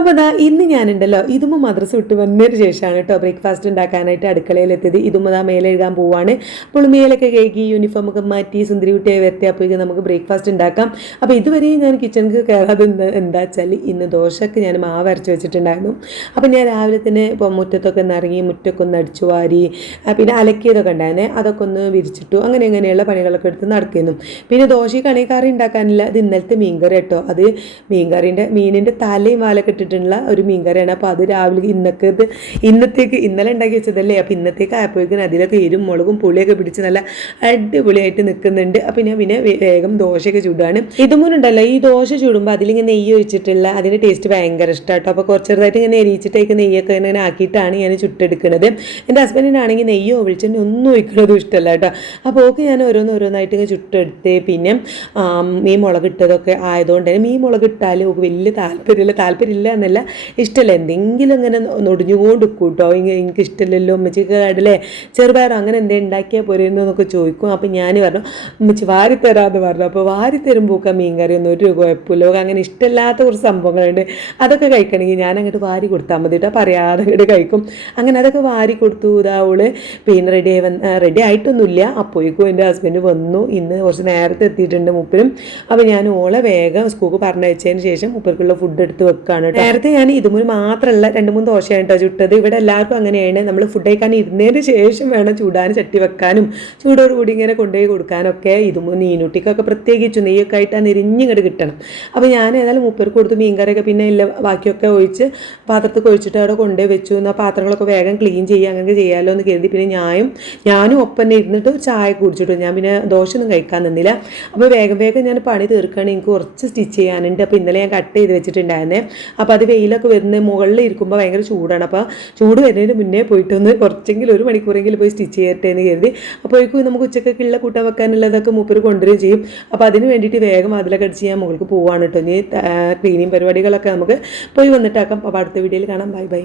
അപ്പോൾ അതാ ഇന്ന് ഞാനുണ്ടല്ലോ ഇതുമ്മ മദ്രസ വിട്ട് വന്നതിന് ശേഷമാണ് കേട്ടോ ബ്രേക്ക്ഫാസ്റ്റ് ഉണ്ടാക്കാനായിട്ട് അടുക്കളയിലെത്തിയത്. ഇതുമ്മ മേലെ എഴുതാൻ പോവാണ്. അപ്പോൾ മേലൊക്കെ കഴുകി യൂണിഫോമൊക്കെ മാറ്റി സുന്ദരി കുട്ടിയെ വരുത്തി അപ്പോഴേക്കും നമുക്ക് ബ്രേക്ക്ഫാസ്റ്റ് ഉണ്ടാക്കാം. അപ്പോൾ ഇതുവരെ ഞാൻ കിച്ചണിക്ക് കയറാതെ എന്താ വെച്ചാൽ ഇന്ന് ദോശക്ക് ഞാൻ മാവ് അരച്ച് വെച്ചിട്ടുണ്ടായിരുന്നു. അപ്പോൾ ഞാൻ രാവിലെ തന്നെ ഇപ്പോൾ മുറ്റത്തൊക്കെ ഒന്ന് ഇറങ്ങി മുറ്റൊക്കെ ഒന്ന് അടിച്ചു വാരി പിന്നെ അലക്കിയതൊക്കെ ഉണ്ടായിരുന്നേ അതൊക്കെ ഒന്ന് വിരിച്ചിട്ടു. അങ്ങനെയുള്ള പണികളൊക്കെ എടുത്ത് നടക്കുന്നു. പിന്നെ ദോശയ്ക്കാണെങ്കിൽ കറി ഉണ്ടാക്കാനില്ല. ഇത് ഇന്നലത്തെ മീൻകറി കേട്ടോ. അത് മീനിൻ്റെ തലയും വാലൊക്കെ ഇട്ടിട്ടുള്ള ഒരു മീൻകറിയാണ്. അപ്പോൾ അത് രാവിലെ ഇന്നത്തേക്ക് ഇന്നലെ ഉണ്ടാക്കി വെച്ചതല്ലേ. അപ്പോൾ ഇന്നത്തേക്ക് ആയപ്പോഴേക്കും അതിലൊക്കെ എരും മുളകും പുളിയൊക്കെ പിടിച്ച് നല്ല അടിപൊളിയായിട്ട് നിൽക്കുന്നുണ്ട്. അപ്പോൾ ഞാൻ പിന്നെ വേഗം ദോശയൊക്കെ ചൂടാണ്. ഇതുമൂന്നുണ്ടല്ലോ ഈ ദോശ ചൂടുമ്പോൾ അതിലിങ്ങനെ നെയ്യ് ഒഴിച്ചിട്ടുള്ള അതിൻ്റെ ടേസ്റ്റ് ഭയങ്കര ഇഷ്ടമാട്ടോ. അപ്പോൾ കുറച്ചെറുതായിട്ട് ഇങ്ങനെ എരിയിച്ചിട്ടേക്ക് നെയ്യൊക്കെ ഇങ്ങനെ ആക്കിയിട്ടാണ് ഞാൻ ചുട്ടെടുക്കുന്നത്. എൻ്റെ ഹസ്ബൻഡിനാണെങ്കിൽ നെയ്യോ വെളിച്ചെണ്ണ ഒന്നും ഒഴിക്കുന്നതും ഇഷ്ടമല്ല കേട്ടോ. അപ്പോൾ ഓക്കെ ഞാൻ ഓരോന്നായിട്ട് ഇങ്ങനെ ചുട്ടെടുത്ത് പിന്നെ മീൻ മുളക് ഇട്ടതൊക്കെ ആയതുകൊണ്ട് തന്നെ മീൻ മുളക് ഇട്ടാൽ വലിയ താല്പര്യമില്ല എന്നല്ല, ഇഷ്ടമല്ല. എന്തെങ്കിലും അങ്ങനെ നൊടിഞ്ഞുകൊണ്ട് കൂട്ടോ എനിക്ക് ഇഷ്ടമില്ലല്ലോ ഉമ്മച്ചിക്ക് കടലേ ചെറുപയറോ അങ്ങനെ എന്തെങ്കിലും ഉണ്ടാക്കിയാൽ പോരെന്നൊക്കെ ചോദിക്കും. അപ്പോൾ ഞാൻ പറഞ്ഞു ഉമ്മച്ചി വാരിത്തരാമെന്ന് പറഞ്ഞു. അപ്പോൾ വാരിത്തരുമ്പോഴൊക്കെ മീൻ കറി ഒന്നും ഒരു കുഴപ്പമില്ല. അങ്ങനെ ഇഷ്ടമില്ലാത്ത കുറച്ച് സംഭവങ്ങളുണ്ട്. അതൊക്കെ കഴിക്കണമെങ്കിൽ ഞാൻ അങ്ങോട്ട് വാരി കൊടുത്താൽ മതി കേട്ടോ, പറയാതെ അങ്ങോട്ട് കഴിക്കും. അങ്ങനെ അതൊക്കെ വാരി കൊടുത്തു. ഇതാവള് പിന്നെ റെഡി ആയിട്ടൊന്നുമില്ല. അപ്പോഴേക്കും എൻ്റെ ഹസ്ബൻഡ് വന്നു. ഇന്ന് കുറച്ച് നേരത്തെ എത്തിയിട്ടുണ്ട് മൂപ്പരും. അപ്പോൾ ഞാൻ ഓളെ വേഗം സ്കൂൾക്ക് പറഞ്ഞയച്ചതിന് ശേഷം മൂപ്പർക്കുള്ള ഫുഡ് എടുത്ത് വെക്കുകയാണ് കേട്ടോ. നേരത്തെ ഞാൻ ഇതുമൂന്ന് മാത്രമല്ല 2-3 ദോശയാണ് കേട്ടോ ചുട്ടത്. ഇവിടെ എല്ലാവർക്കും അങ്ങനെയാണ്. നമ്മൾ ഫുഡ് കഴിക്കാൻ ഇരുന്നതിന് ശേഷം വേണം ചൂടാൻ ചട്ടി വെക്കാനും ചൂടോടുകൂടി ഇങ്ങനെ കൊണ്ടുപോയി കൊടുക്കാനൊക്കെ. ഇതുമൂന്ന് നീനുട്ടിക്കൊക്കെ പ്രത്യേകിച്ചു നെയ്യൊക്കെ ആയിട്ട് ആ നിരിഞ്ഞിങ്ങോട്ട് കിട്ടണം. അപ്പോൾ ഞാൻ ഏതായാലും മൂപ്പർക്ക് കൊടുത്ത് മീൻകറിയൊക്കെ പിന്നെ ഇല്ല ബാക്കിയൊക്കെ ഒഴിച്ച് പാത്രത്തിൽ ഒഴിച്ചിട്ട് അവിടെ കൊണ്ടുപോയി വെച്ചു. എന്നാൽ പാത്രങ്ങളൊക്കെ വേഗം ക്ലീൻ ചെയ്യുക അങ്ങനെ ചെയ്യാമല്ലോ എന്ന് കരുതി പിന്നെ ഞാനും ഒപ്പം തന്നെ ഇരുന്നിട്ട് ചായ കുടിച്ചിട്ടു. ഞാൻ പിന്നെ ദോശ ഒന്നും കഴിക്കാൻ നിന്നില്ല. അപ്പോൾ വേഗം ഞാൻ പണി തീർക്കുകയാണ്. എനിക്ക് കുറച്ച് സ്റ്റിച്ച് ചെയ്യാനുണ്ട്. അപ്പോൾ ഇന്നലെ ഞാൻ കട്ട് ചെയ്ത് വെച്ചിട്ടുണ്ടായിരുന്നേ. അപ്പോൾ അത് വെയിലൊക്കെ വരുന്ന മുകളിൽ ഇരിക്കുമ്പോൾ ഭയങ്കര ചൂടാണ്. അപ്പോൾ ചൂട് വരുന്നതിന് മുന്നേ പോയിട്ടൊന്ന് കുറച്ചെങ്കിലും 1 മണിക്കൂറെങ്കിലും പോയി സ്റ്റിച്ച് ചെയ്യട്ടെ എന്ന് കരുതി. അപ്പോഴേക്കും നമുക്ക് ഉച്ചക്കൊക്കെയുള്ള കൂട്ടാൻ വെക്കാനുള്ളതൊക്കെ മൂപ്പര് കൊണ്ടുവരികയും ചെയ്യും. അപ്പോൾ അതിന് വേണ്ടിയിട്ട് വേഗം അതിലൊക്കെ അടിച്ച് ഞാൻ മുകൾക്ക് പോവാണ് കേട്ടോ. ഇനി ക്ലീനിങ് പരിപാടികളൊക്കെ നമുക്ക് പോയി വന്നിട്ടാക്കാം. അപ്പോൾ അടുത്ത വീഡിയോയിൽ കാണാം. ബൈ.